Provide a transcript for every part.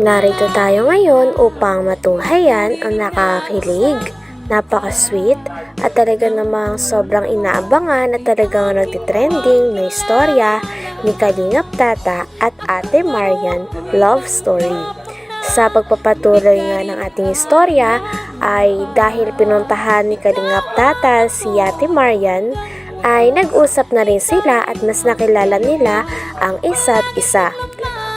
Narito tayo ngayon upang matunghayan ang nakakakilig, napaka-sweet at talaga namang sobrang inaabangan at talagang nagtitrending na istorya ni Kalingap Tata at Ate Marian love story. Sa pagpapatuloy nga ng ating istorya ay dahil pinuntahan ni Kalingap Tata si Ate Marian ay nag-usap na rin sila at mas nakilala nila ang isa't isa.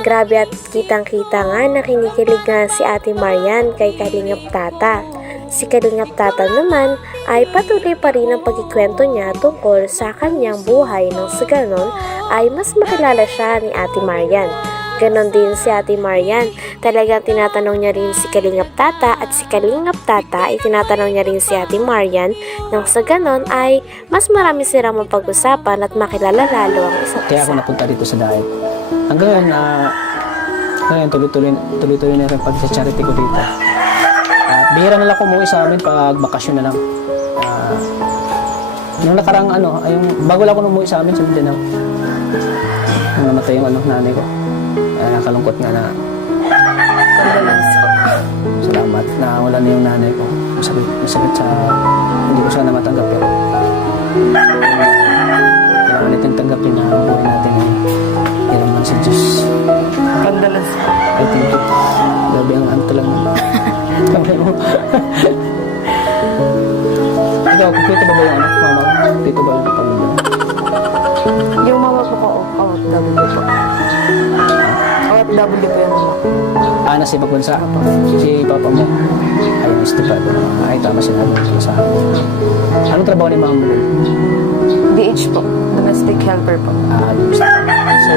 Grabe at kitang-kita nga na kinikilig nga si Ate Marian kay Kalingap Tata. Si Kalingap Tata naman ay patuloy pa rin ang pagkikwento niya tungkol sa kanyang buhay nang sa ganon ay mas makilala siya ni Ate Marian. Ganon din si Ate Marian, talagang tinatanong niya rin si Kalingap Tata at si Kalingap Tata ay tinatanong niya rin si Ate Marian nang sa ganon ay mas marami silang mapag-usapan at makilala lalo ang isa't Kaya ako isa. napunta dito sa diet. Hanggang ngayon, tuloy-tuloy na rin pag sa charity ko dito. At bihira na lang umuwi sa amin pag bakasyon na lang. Nung nakarang bago lang ako umuwi sa amin sa Mindanao. Nung namatay yung nanay ko. Nakalungkot nga na. Condolence po. Salamat na wala na yung nanay ko. Masakit sa hindi ko sana matanggap pero kailangan natin tanggapin na ang buhay natin ay hirang man sa Diyos. Condolence po. I think gabi ang anto lang kamay mo. Ikaw, kumpleto ba yung mama? Kumpleto ba yung pamilya? Yung mama po ko, OFW po. OFW po yung mama. Nasa ibang bansa? Si papa mo? Ayun, estipado na. Ay, tama sinabi mo sa akin. Anong trabaho ni mama mo? DH po. Domestic helper po. So,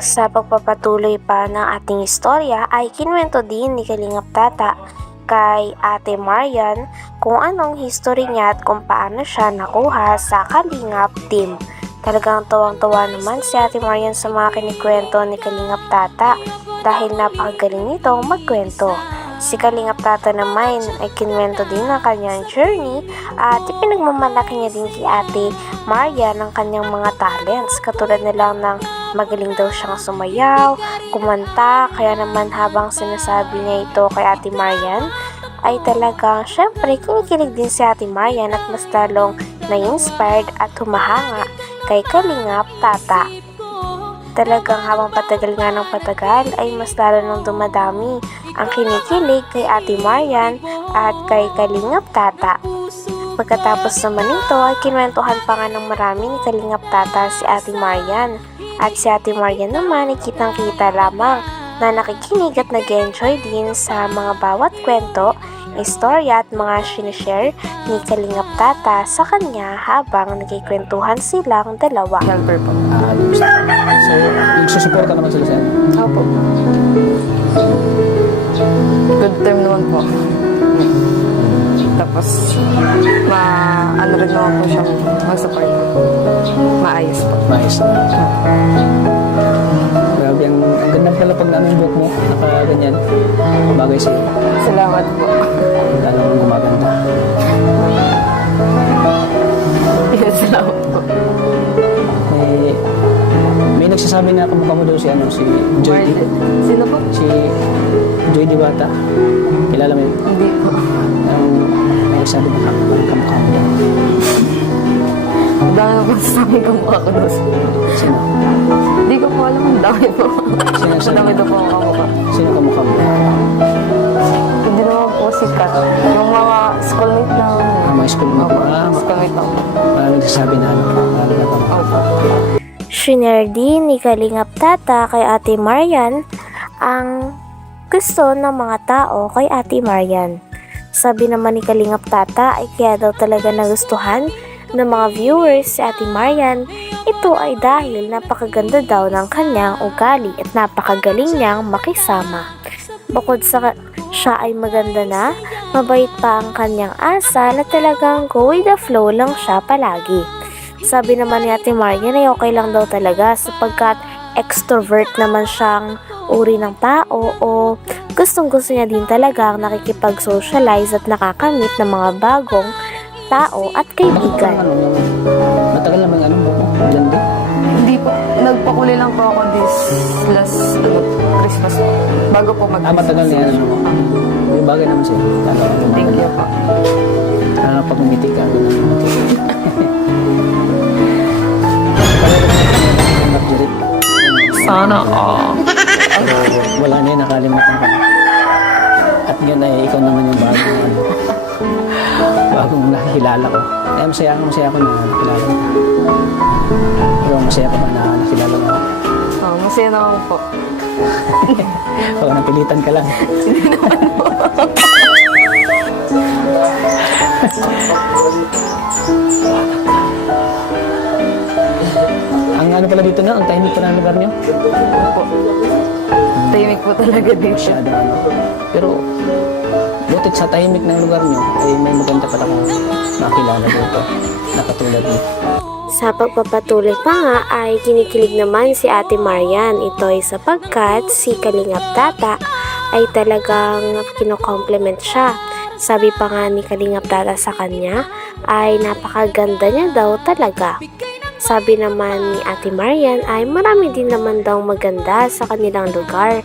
Sa pagpapatuloy pa ng ating istorya ay kinuwento din ni Kalingap Tata kay Ate Marian kung anong history niya at kung paano siya nakuha sa Kalingap team. Talagang tuwang-tuwa naman si Ate Marian sa mga kinikwento ni Kalingap Tata dahil napakagaling nitong magkwento. Si Kalingap Tata naman ay kinuwento din ang kanyang journey at ipinagmamalaki niya din kay Ate Marian ang kanyang mga talents katulad na lang ng magaling daw siyang sumayaw, kumanta, kaya naman habang sinasabi niya ito kay Ate Marian ay talagang syempre kinikilig din si Ate Marian at mas lalong na-inspired at humahanga kay Kalingap Tata. Talagang habang patagal nga ng patagal ay mas lalo nang dumadami ang kinikilig kay Ate Marian at kay Kalingap Tata. Pagkatapos naman nito ay kinwentuhan pa nga ng marami ni Kalingap Tata si Ate Marian. At si Ate Marian naman ay kitang-kita lamang na nakikinig at nag-enjoy din sa mga bawat kwento, istorya at mga sinishare ni Kalingap Tata sa kanya habang nagkikwentuhan silang dalawa. Helper po. so, nagsusupport ka naman sila sa inyo? Opo. Good term naman po. Tapos, ano rin naman po siyang mag-support po. Maayos po. Nice. Grabe, ang ganda pala pag namin buhok mo. Nakaganyan. Bagay sa'yo. Salamat po. Lalong gumaganda. Yes, salamat po. May nagsasabi na kamukha mo daw si Joy D. Marlon. Sino po? Si Joy Diwata. Kilala mo yun? Hindi po. May nagsasabi na kamukha mo daw. Ang dami po sa amin kamukha ko doon. Sino? Hindi ko po alam. Ang dami po. Sino? Ang dami daw po ang kamukha. Sino kamukha mo? Hindi naman po sikat. Yung mga schoolmate lang. Mga schoolmate mo. Schoolmate lang po. Maraming nagsasabi na maraming na kamukha. Opo. Shinare din ni Kalingap Tata kay Ate Marian ang gusto ng mga tao kay Ate Marian. Sabi naman ni Kalingap Tata ay kaya daw talaga nagustuhan ng mga viewers si Ate Marian. Ito ay dahil napakaganda daw ng kanyang ugali at napakagaling niyang makisama. Bukod sa siya ay maganda na, mabait pa ang kanyang asal na talagang go with the flow lang siya palagi. Sabi naman ni Ate Marian ay okay lang daw talaga sapagkat extrovert naman siyang uri ng tao o gustong-gusto niya din talaga ang nakikipag-socialize at nakakamit ng mga bagong tao at kaibigan. Matagal naman buhok mo. Blonde. Hindi po. Nagpakulay lang po ako this last Christmas bago po mag Matagal na yan. Ano? Yung bagay naman sa'yo. Thank you po. Pag umitik ka. Sana all. Pero wala na yun, nakalimutan ko. At ngayon ay ikaw naman yung bagong nakikilala ko. Kaya masaya ako na nakilala ko. Pero masaya pa ba na nakilala mo? Oh, masaya naman po. Baka napilitan ka lang. Ang ano pala dito na, ang tahimik pala ang lugar niyo? Po. Tahimik po talaga dito. Masyado ano. Pero, butit sa tahimik ng lugar niyo, ay may maganda pala kong nakilala dito. Nakatulad dito. Sa pagpapatuloy pa nga ay kinikilig naman si Ate Marian. Ito ay sapagkat si Kalingap Tata ay talagang kino-compliment siya. Sabi pa nga ni Kalingap Tata sa kanya ay napakaganda niya daw talaga. Sabi naman ni Ate Marian ay marami din naman daw maganda sa kanilang lugar.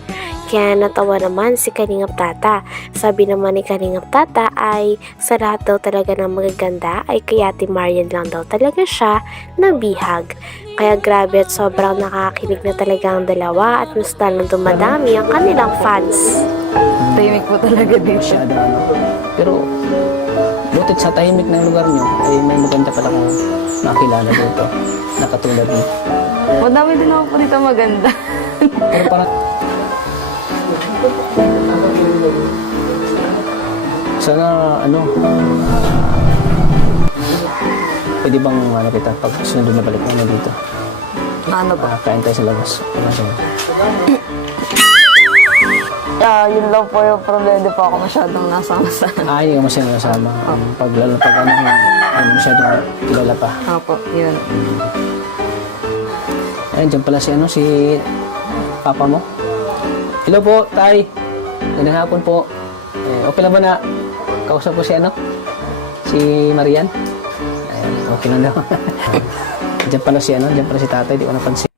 Kaya natawa naman si Kalingap Tata. Sabi naman ni Kalingap Tata ay sa lahat daw talaga ng magaganda ay kay Ate Marian lang daw talaga siya nabihag. Kaya grabe at sobrang nakakilig na talaga ang dalawa at mas lalong dumadami ang kanilang fans. Tahimik po talaga dito. Masyado ano. Pero, butit sa tahimik ng lugar niyo, ay may maganda pala kong nakilala dito. Nakatulad dito. Madami din ako po dito maganda. Pero parang, sana ano, pwede bang ano kita pag sunod na balik mo dito? Ano ba? Kain tayo sa labas. Yun lang po yung problema. Di po ako masyadong nasama. Hindi ka masyadong nasama. Lalo pag ano, hindi masyadong kilala pa. Opo, yun. Ayun, dyan pala si ano, si papa mo. Hello po, tay. Magandang hapon po. Okay lang ba na kausap po si ano? Si Marian? Ayun, okay lang daw. Dyan pala si ano, dyan pala si tatay, di ko napansin.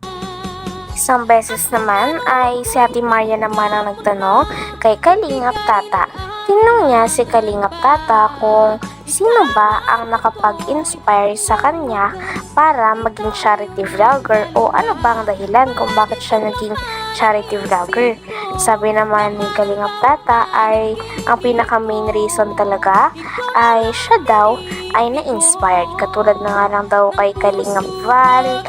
Isang beses naman ay si Ate Marian naman ang nagtanong kay Kalingap Tata. Tinanong niya si Kalingap Tata kung sino ba ang nakapag-inspire sa kanya para maging charity vlogger o ano ba ang dahilan kung bakit siya naging charity vlogger. Sabi naman ni Kalingap Tata ay ang pinaka main reason talaga ay siya daw ay na-inspired. Katulad na nga lang daw kay Kalingap Val,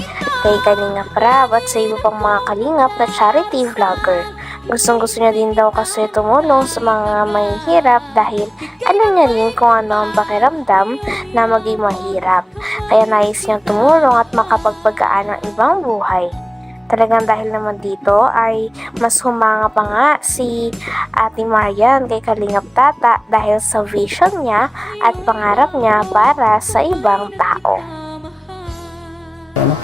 kay Kalingap Rab at sa iba pang mga kalingap na charity vlogger. Gustong-gusto niya din daw kasi tumulong sa mga mahihirap dahil alam niya rin kung ano ang pakiramdam na maging mahirap. Kaya nais niyang tumulong at makapagpagaan ng ibang buhay. Talagang dahil naman dito ay mas humanga pa nga si Ate Marian kay Kalingap Tata dahil sa vision niya at pangarap niya para sa ibang tao. Ano?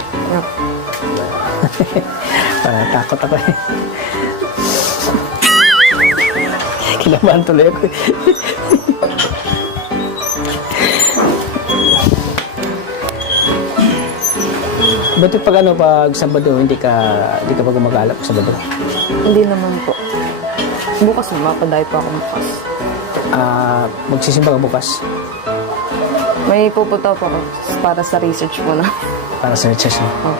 Parang takot ako eh. Kinabahan tuloy ako eh. Buti pag ano, pag Sabado, hindi ka pa gumagalap sa Sabado? Hindi naman po. Bukas na, mapadayo pa ako bukas. Magsisimba ka bukas? May pupunta po ako para sa research po na. Para sa research mo? Oh.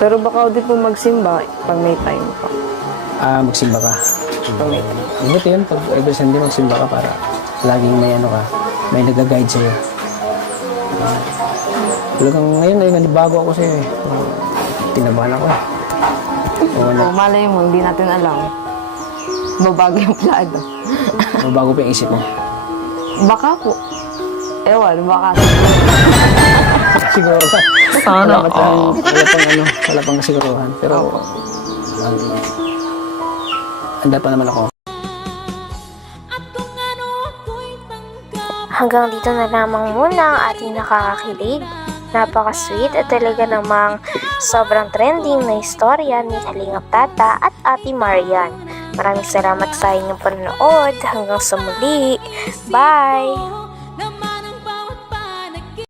Pero baka din po magsimba pag may time pa. Magsimba ka? Pag may time. Buti yun, pag every Sunday magsimba ka para laging may ano ka, may nag-guide sa'yo. Talagang ngayon ay nanibago ako sa'yo eh. Tinabahan ako eh. Oh, malay mo, hindi natin alam. Babago yung plano. Mabago pa yung isip mo. Baka po. Ewan, baka. Siguro ka. Sana wala pang kasiguruhan. Pero, handa pa naman ako. Hanggang dito na lamang muna ang ating nakakakilig, napaka-sweet at talaga namang sobrang trending na istorya ni Kalingap Tata at Ate Marian. Maraming salamat sa inyong panonood. Hanggang sa muli. Bye!